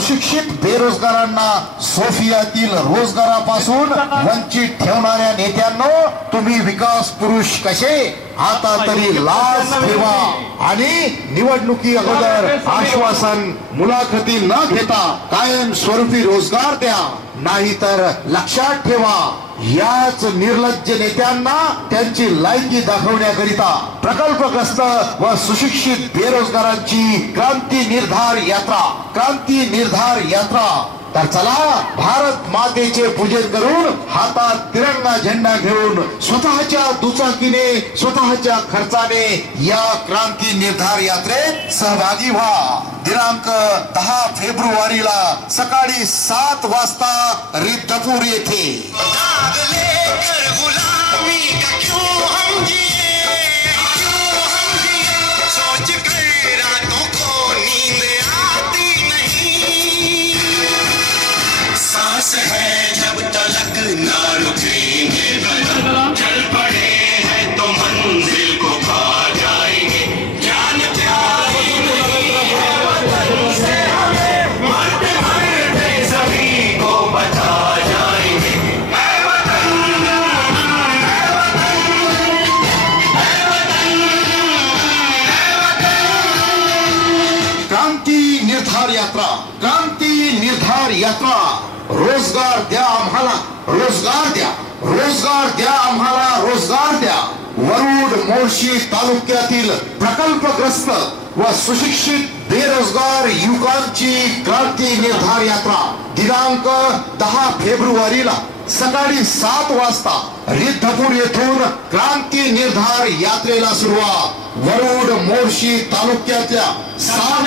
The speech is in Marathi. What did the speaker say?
सुशिक्षित बेरोजगारांना सोफियातील रोजगारापासून वंचित ठेवणाऱ्या नेत्यांनो, तुम्ही विकास पुरुष कसे? आता तरी लाज ठेवा आणि निवडणुकी अगोदर आश्वासन मुलाखती न घेता कायम स्वरूपी रोजगार द्या, नाहीतर लक्षात ठेवा याच निर्लज्ज नेत्यांना त्यांची लायकी दाखवण्याकरिता प्रकल्पग्रस्त व सुशिक्षित बेरोजगारांची क्रांती निर्धार यात्रा तर चला, भारत मातेचे पूजन करून हातात तिरंगा झेंडा घेऊन स्वतःच्या दुचाकीने स्वतःच्या खर्चाने या क्रांती निर्धार यात्रेत सहभागी व्हा। दिनांक 10 फेब्रुवारीला सकाळी 7 वाजता रिद्धपूर येथे। है जब तलक ना रुकेंगे कदम, चल पड़े हैं तो मंजिल को पा जाएंगे। जान प्यारी नहीं है वतन से हमें, मरते मरते सभी को बचा जाएंगे। ऐ वतन, ऐ वतन, ऐ वतन, ऐ वतन। क्रांती निर्धार यात्रा। रोजगार द्या आम्हाला, रोजगार द्या आम्हाला, रोजगार द्या। वरुड मोर्शी तालुक्यातील प्रकल्पग्रस्त व सुशिक्षित बेरोजगार युवकांची क्रांती निर्धार यात्रा दिनांक 10 फेब्रुवारीला सकाळी 7 वाजता रिद्धपूर येथून क्रांती निर्धार यात्रेला सुरुवात। वरुड मोर्शी तालुक्यातल्या 7